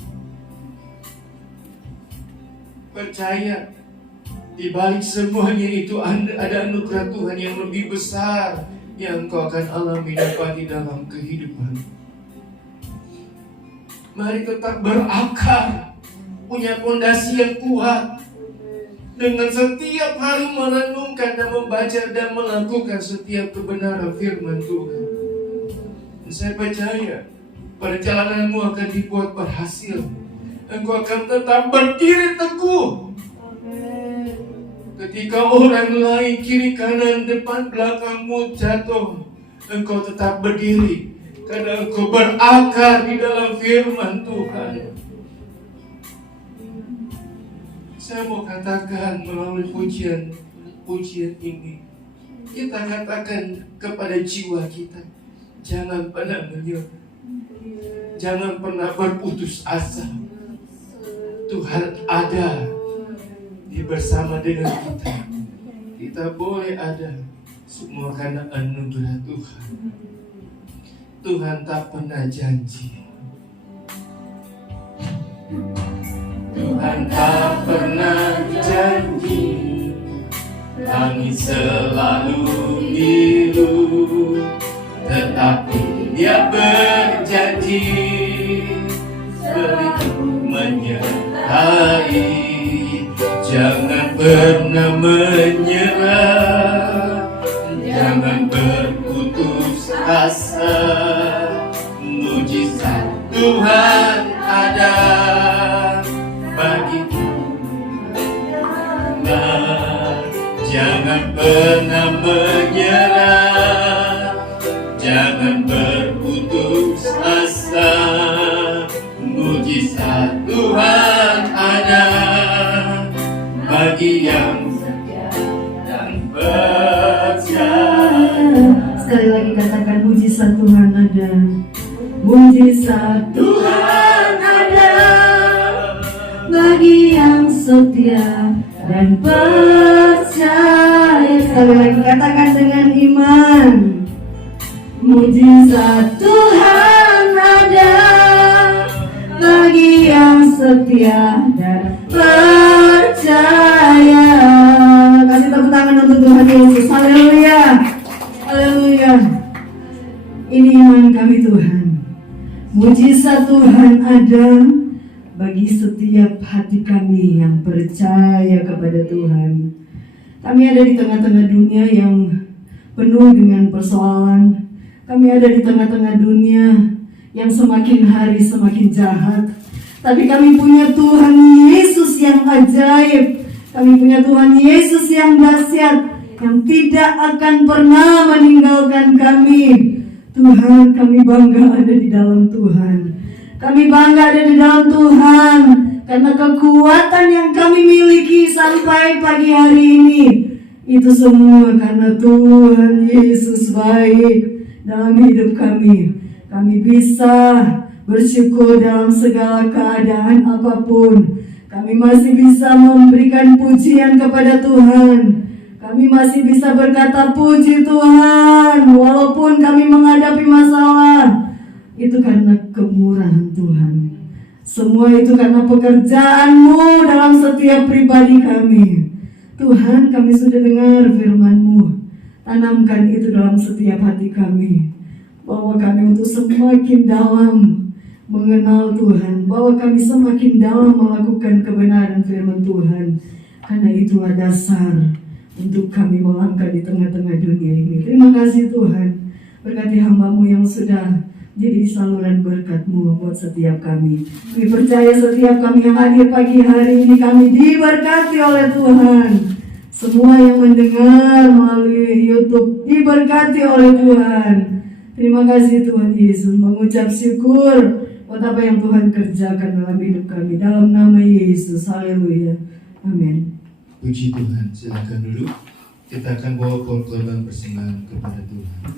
percaya di balik semuanya itu ada anugerah Tuhan yang lebih besar yang kau akan alami dapati dalam kehidupan. Mari tetap berakar, punya fondasi yang kuat, dengan setiap hari merenungkan dan membaca dan melakukan setiap kebenaran firman Tuhan. Dan saya percaya perjalananmu akan dibuat berhasil. Engkau akan tetap berdiri teguh. Ketika orang lain kiri kanan depan belakangmu jatuh, engkau tetap berdiri karena engkau berakar di dalam firman Tuhan. Saya mau katakan melalui pujian ini, kita katakan kepada jiwa kita, jangan pernah menyerah, jangan pernah berputus asa. Tuhan ada di bersama dengan kita. Kita boleh ada semua karena anugerah Tuhan. Tuhan tak pernah janji. Tuhan tak pernah janji, langit selalu biru, tetapi Dia berjanji selalu menyertai. Jangan pernah menyerah, jangan berputus asa. Mujizat Tuhan ada bagi kita. Jangan pernah menyerah, jangan berputus asa. Mujizat Tuhan ada bagi yang setia dan percaya. Sekali lagi katakan, mujizat Tuhan ada. Mujizat Tuhan ada bagi yang setia dan percaya. Sekali lagi katakan dengan iman. Mujizat Tuhan ada bagi yang setia dan percaya. Kasih tepuk tangan untuk Tuhan Yesus. Haleluya. Haleluya. Ini iman kami Tuhan. Mujizat Tuhan ada bagi setiap hati kami yang percaya kepada Tuhan. Kami ada di tengah-tengah dunia yang penuh dengan persoalan. Kami ada di tengah-tengah dunia yang semakin hari semakin jahat. Tapi kami punya Tuhan Yesus yang ajaib. Kami punya Tuhan Yesus yang dahsyat, yang tidak akan pernah meninggalkan kami. Tuhan, kami bangga ada di dalam Tuhan. Kami bangga ada di dalam Tuhan, karena kekuatan yang kami miliki sampai pagi hari ini, itu semua karena Tuhan Yesus baik dalam hidup kami. Kami bisa bersyukur dalam segala keadaan apapun. Kami masih bisa memberikan pujian kepada Tuhan. Kami masih bisa berkata puji Tuhan walaupun kami menghadapi masalah. Itu karena kemurahan Tuhan. Semua itu karena pekerjaan-Mu dalam setiap pribadi kami. Tuhan, kami sudah dengar firman-Mu. Tanamkan itu dalam setiap hati kami, bahwa kami untuk semakin dalam mengenal Tuhan, bahwa kami semakin dalam melakukan kebenaran firman Tuhan. Karena itulah dasar untuk kami melangkah di tengah-tengah dunia ini. Terima kasih Tuhan. Berkati hamba-Mu yang sudah jadi saluran berkat-Mu buat setiap kami. Kami percaya setiap kami yang hadir pagi hari ini, kami diberkati oleh Tuhan. Semua yang mendengar melalui YouTube diberkati oleh Tuhan. Terima kasih Tuhan Yesus, mengucap syukur buat apa yang Tuhan kerjakan dalam hidup kami. Dalam nama Yesus, haleluya, amin. Puji Tuhan, silakan duduk. Kita akan bawa korban persembahan kepada Tuhan.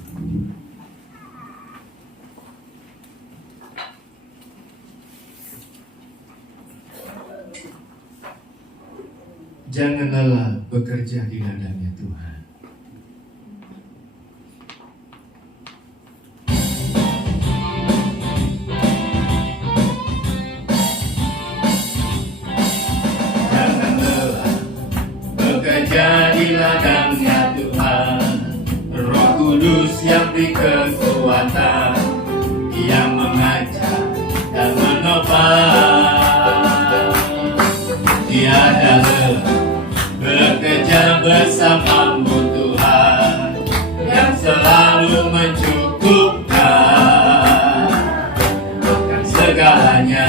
Jangan lelah bekerja di ladangnya Tuhan. Di ladangnya Tuhan, Roh Kudus yang beri kekuatan, yang mengajar dan menopang. Tiada lelah bekerja bersamamu Tuhan, yang selalu mencukupkan akan segalanya.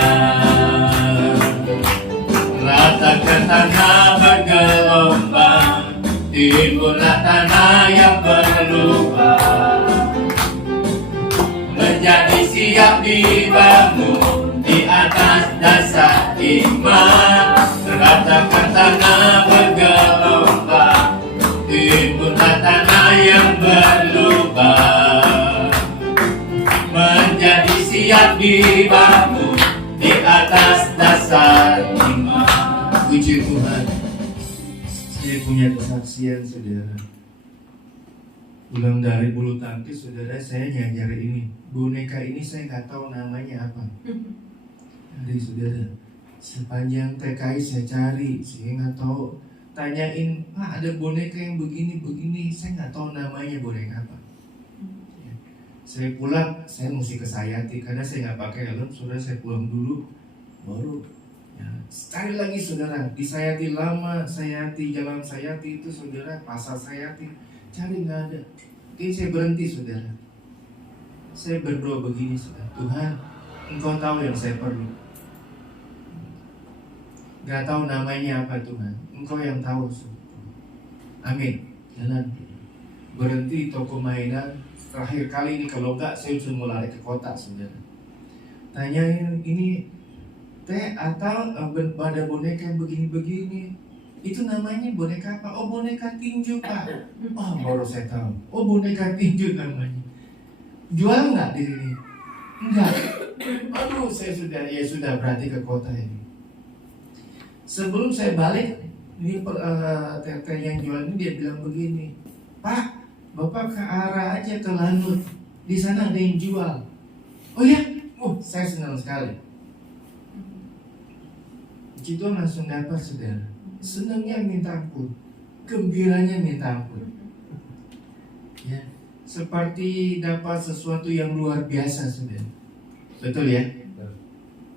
Ratakan tanah bergelombang, timbullah tanah yang berlubang, menjadi siap dibangun di atas dasar iman. Ratakan tanah bergelombang, timbullah tanah yang berlubang menjadi siap dibangun di atas dasar iman. Puji Tuhan. Saya punya kesaksian, saudara. Pulang dari bulu tangkis, saudara, saya nyari ini. Boneka ini saya nggak tahu namanya apa. Jadi saudara, sepanjang TKI saya cari, saya nggak tahu. Tanyain, Pak, ada boneka yang begini, saya nggak tahu namanya boneka apa. Ya. Saya pulang, saya mesti ke Sayati karena saya nggak pakai helm. Saudara, saya pulang dulu, baru ya, sekali lagi saudara di Sayati lama, Sayati, Jalan Sayati itu saudara, Pasar Sayati, cari nggak ada. Oke, saya berhenti saudara. Saya berdoa begini saudara, Tuhan, Engkau tahu yang saya perlu. Gak tahu namanya apa Tuhan, Engkau yang tahu. Amin. Jalan. Berhenti toko mainan. Terakhir kali ini kalau enggak saya sudah mau lari ke kota saudara. Tanyain ini teh atau ada boneka yang begini-begini. Itu namanya boneka apa? Oh, boneka tinju Pak. Oh, baru saya tahu. Oh, boneka tinju namanya. Jual nggak di sini? Enggak. Aduh, saya sudah berarti ke kota ini. Sebelum saya balik, ini teteh yang jual ini dia bilang begini, Pak, Bapak ke arah aja ke Lanut, di sana ada yang jual. Oh ya, saya senang sekali. Itu langsung dapat saudara. Senangnya minta ampun, gembiranya minta ampun. Ya, seperti dapat sesuatu yang luar biasa saudara. Betul ya?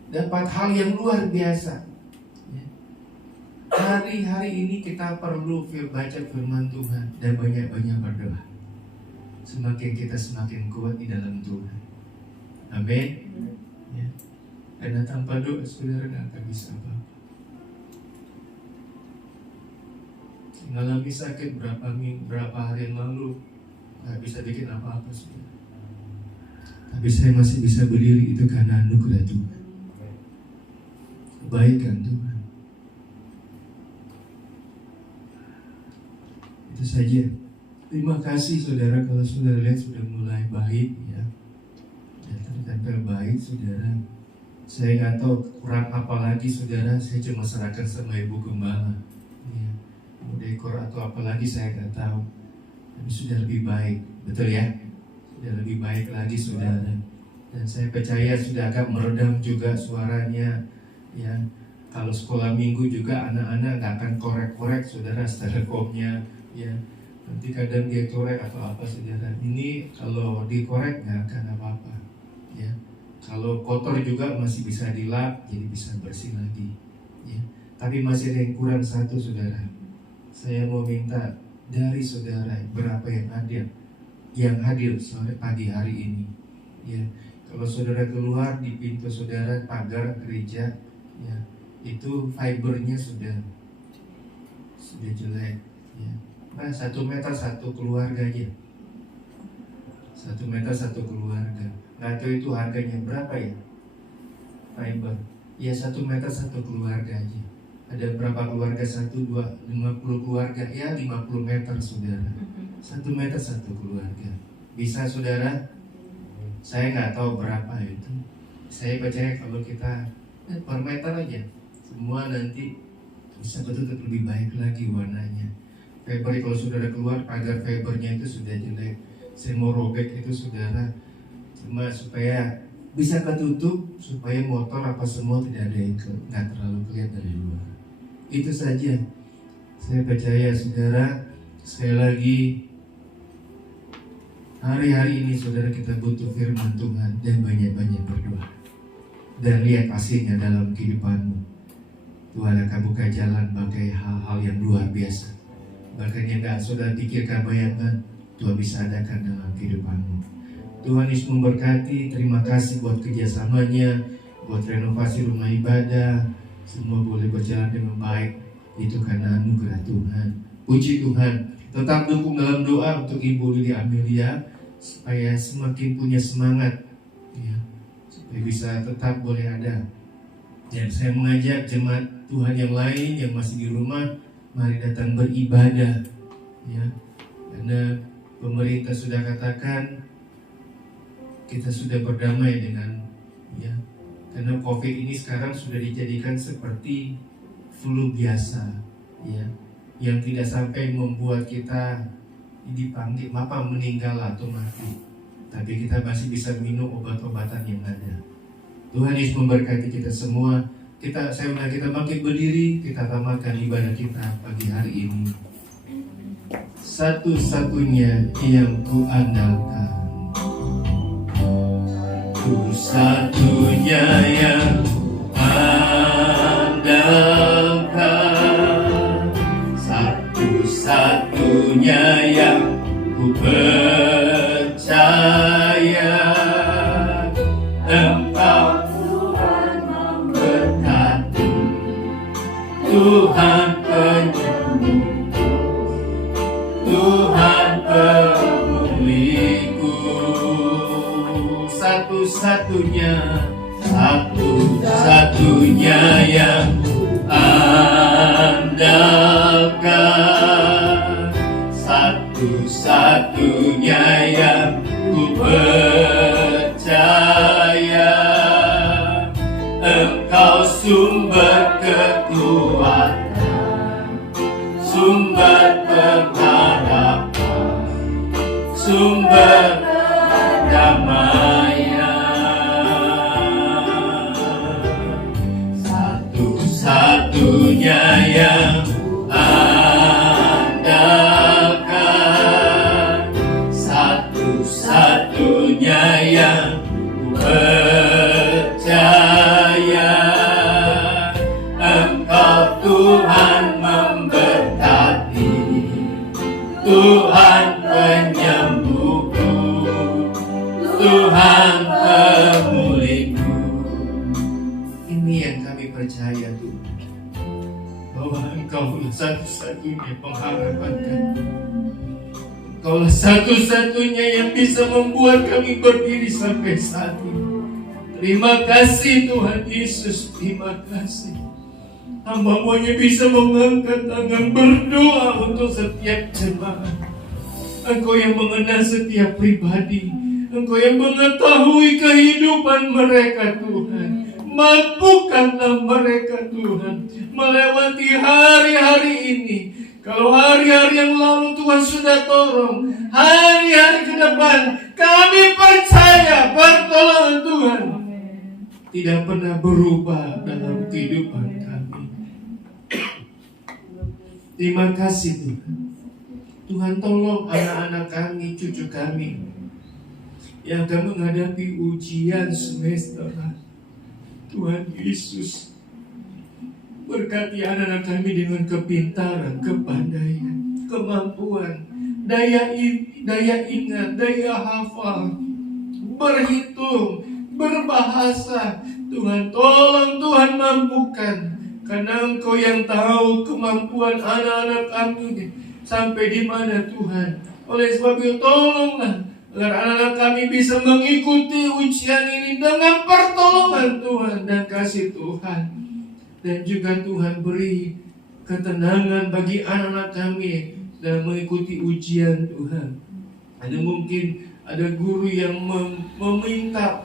Dapat hal yang luar biasa. Hari-hari ini kita perlu baca firman Tuhan dan banyak-banyak berdoa. Semakin kita semakin kuat di dalam Tuhan. Amin. Ya. Karena tanpa doa saudara tidak akan bisa apa-apa. Mengalami sakit berapa hari yang lalu, nggak bisa bikin apa-apa saudara. Tapi saya masih bisa berdiri itu karena anugerah Tuhan, kebaikan Tuhan. Itu saja. Terima kasih saudara, kalau saudara lihat sudah mulai baik ya. Dan tertempel baik saudara. Saya nggak tahu kurang apa lagi saudara. Saya cuma serahkan sama Ibu Gembala. Ya. Mau dekor atau apa lagi saya nggak tahu. Tapi sudah lebih baik, betul ya? Sudah lebih baik lagi saudara. Dan saya percaya sudah agak meredam juga suaranya. Ya. Kalau sekolah minggu juga anak-anak nggak akan korek-korek saudara styrofoamnya. Ya, nanti kadang dia korek atau apa saudara. Ini kalau dikorek nggak akan apa-apa. Ya, kalau kotor juga masih bisa dilap, jadi bisa bersih lagi. Ya, tapi masih ada yang kurang satu saudara. Saya mau minta dari saudara berapa yang hadir sore pagi hari ini. Ya, kalau saudara keluar di pintu saudara pagar gereja, ya itu fibernya sudah jelek. Ya. Nah, 1 meter 1 keluarga aja. 1 meter 1 keluarga. Nggak tahu itu harganya berapa ya? Fiber. Ya 1 meter 1 keluarga aja. Ada berapa keluarga? 1, 2, 50 keluarga. Ya 50 meter saudara. 1 meter 1 keluarga. Bisa saudara? Saya nggak tahu berapa itu. Saya percaya kalau kita per meter aja, semua nanti bisa betul-betul lebih baik lagi warnanya. Fiber kalau saudara keluar pagar fibernya itu sudah jelek. Saya mau robek itu saudara, cuma supaya bisa ketutup, supaya motor apa semua tidak ada yang nggak terlalu kelihatan dari luar. Itu saja. Saya percaya saudara, sekali lagi hari-hari ini saudara kita butuh firman Tuhan dan banyak-banyak berdoa. Dan lihat hasilnya dalam kehidupanmu. Tuhan akan buka jalan bagi hal-hal yang luar biasa. Bahkan yang gak saudara pikirkan, bayangkan Tuhan bisa adakan dalam kehidupanmu. Tuhan Yesus memberkati. Terima kasih buat kerjasamanya, buat renovasi rumah ibadah. Semua boleh berjalan dengan baik. Itu karena anugerah Tuhan. Puji Tuhan. Tetap dukung dalam doa untuk Ibu Lili Amelia supaya semakin punya semangat ya, supaya bisa tetap boleh ada. Dan saya mengajak jemaat Tuhan yang lain yang masih di rumah, mari datang beribadah ya, karena Pemerintah sudah katakan kita sudah berdamai dengan karena COVID ini sekarang sudah dijadikan seperti flu biasa, yang tidak sampai membuat kita dipanggil meninggal atau mati, tapi kita masih bisa minum obat-obatan yang ada. Tuhan Yesus memberkati kita semua. Saya undang kita bangkit berdiri, kita tamatkan ibadah kita pagi hari ini. Satu-satunya yang ku andalkan, satu-satunya yang andalkan, satu-satunya yang ku percaya. Engkau Tuhan memberkati, Tuhan penyembuh, Tuhan pemulihku. Satu-satunya yang andalkan, satu-satunya yang ku percaya. Engkau sumber kekuatan, sumber pengharapan, sumber damaian. Satu-satunya yang andalkan, satu-satunya yang percaya. Engkau Tuhan memberkati, Tuhan penyembuhku, Tuhan pemulihku. Ini yang kami percaya, Tuhan, bahwa Engkau satu-satunya pengharapan kami. Engkaulah satu-satunya yang bisa membuat kami berdiri sampai saat ini. Terima kasih Tuhan Yesus, terima kasih. Hamba-Mu hanya bisa mengangkat tangan berdoa untuk setiap jemaat. Engkau yang mengenal setiap pribadi, Engkau yang mengetahui kehidupan mereka, Tuhan. Mampukanlah mereka, Tuhan, melewati hari-hari ini. Kalau hari-hari yang lalu Tuhan sudah tolong, hari-hari ke depan kami percaya pertolongan Tuhan tidak pernah berubah dalam kehidupan kami. Terima kasih Tuhan. Tuhan tolong anak-anak kami, cucu kami yang akan menghadapi ujian semester. Tuhan Yesus, berkati anak-anak kami dengan kepintaran, kepandaian, kemampuan, daya ingat, daya hafal, berhitung, berbahasa. Tuhan tolong, Tuhan mampukan, karena Engkau yang tahu kemampuan anak-anak kami sampai di mana, Tuhan. Oleh sebab itu tolonglah agar anak-anak kami bisa mengikuti ujian ini dengan pertolongan Tuhan dan kasih Tuhan. Dan juga Tuhan beri ketenangan bagi anak-anak kami dalam mengikuti ujian Tuhan. Ada guru yang meminta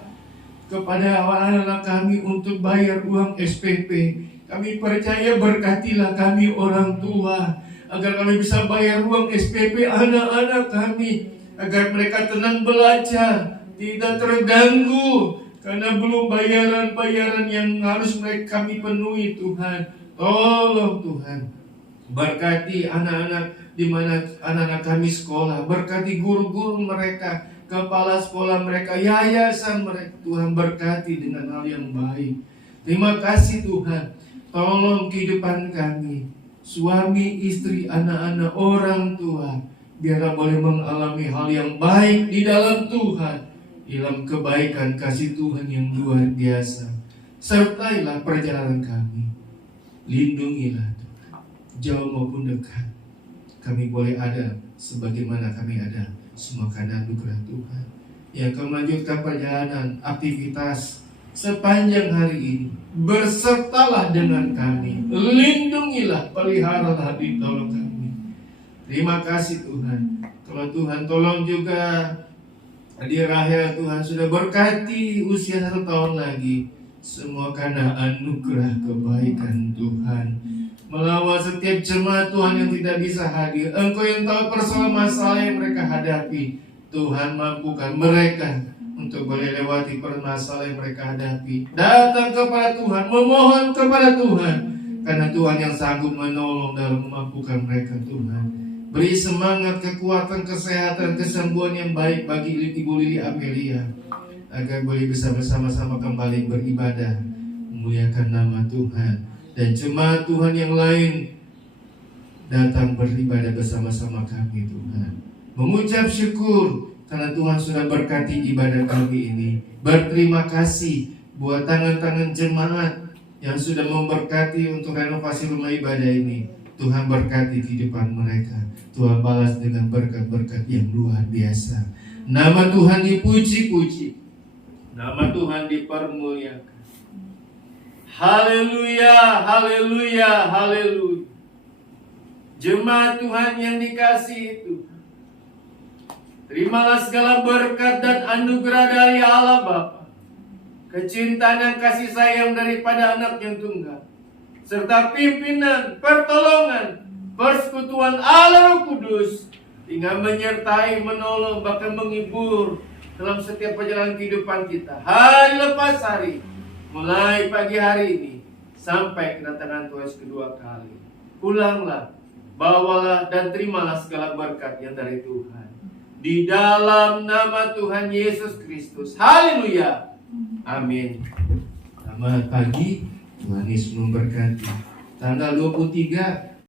kepada anak-anak kami untuk bayar uang SPP. Kami percaya berkatilah kami orang tua, agar kami bisa bayar uang SPP anak-anak kami, agar mereka tenang belajar, tidak terganggu karena belum bayaran-bayaran yang harus kami penuhi. Tuhan, tolong Tuhan, berkati anak-anak di mana anak-anak kami sekolah, berkati guru-guru mereka, kepala sekolah mereka, yayasan mereka. Tuhan berkati dengan hal yang baik. Terima kasih Tuhan, tolong kehidupan kami, suami, istri, anak-anak, orang tua, biarlah boleh mengalami hal yang baik di dalam Tuhan, dalam kebaikan kasih Tuhan yang luar biasa. Sertailah perjalanan kami, lindungilah Tuhan, jauh maupun dekat. Kami boleh ada sebagaimana kami ada, semua karena anugerah Tuhan. Yang kau melanjutkan perjalanan, aktivitas sepanjang hari ini, bersertalah dengan kami, lindungilah, peliharalah, ditolong kami. Terima kasih Tuhan. Kalau Tuhan tolong juga Adik Rahel, Tuhan sudah berkati usia 1 tahun lagi. Semua karena anugerah kebaikan Tuhan. Melawan setiap jemaat Tuhan yang tidak bisa hadir, Engkau yang tahu persoalan masalah yang mereka hadapi. Tuhan mampukan mereka untuk boleh lewati permasalahan yang mereka hadapi. Datang kepada Tuhan, memohon kepada Tuhan, karena Tuhan yang sanggup menolong dalam memampukan mereka. Tuhan, beri semangat, kekuatan, kesehatan, kesembuhan yang baik bagi Ibu Lili Amelia, agar boleh bisa bersama-sama kembali beribadah, memuliakan nama Tuhan. Dan jemaat Tuhan yang lain datang beribadah bersama-sama kami, Tuhan. Mengucap syukur karena Tuhan sudah berkati ibadah kami ini. Berterima kasih buat tangan-tangan jemaat yang sudah memberkati untuk renovasi rumah ibadah ini. Tuhan berkati kehidupan mereka. Tuhan balas dengan berkat-berkat yang luar biasa. Nama Tuhan dipuji-puji. Nama Tuhan dipermuliakan. Haleluya, haleluya, haleluya. Jemaat Tuhan yang dikasihi Tuhan, terimalah segala berkat dan anugerah dari Allah Bapa, kecintaan dan kasih sayang daripada Anak yang tunggal, serta pimpinan, pertolongan, persekutuan Allah Roh Kudus, hingga menyertai, menolong, bahkan menghibur dalam setiap perjalanan kehidupan kita, hari lepas hari, mulai pagi hari ini sampai kedatangan Tuhan kedua kali. Pulanglah, bawalah dan terimalah segala berkat yang dari Tuhan. Di dalam nama Tuhan Yesus Kristus. Haleluya. Amin. Selamat pagi. Tuhan Yesus memberkati. Tanggal 23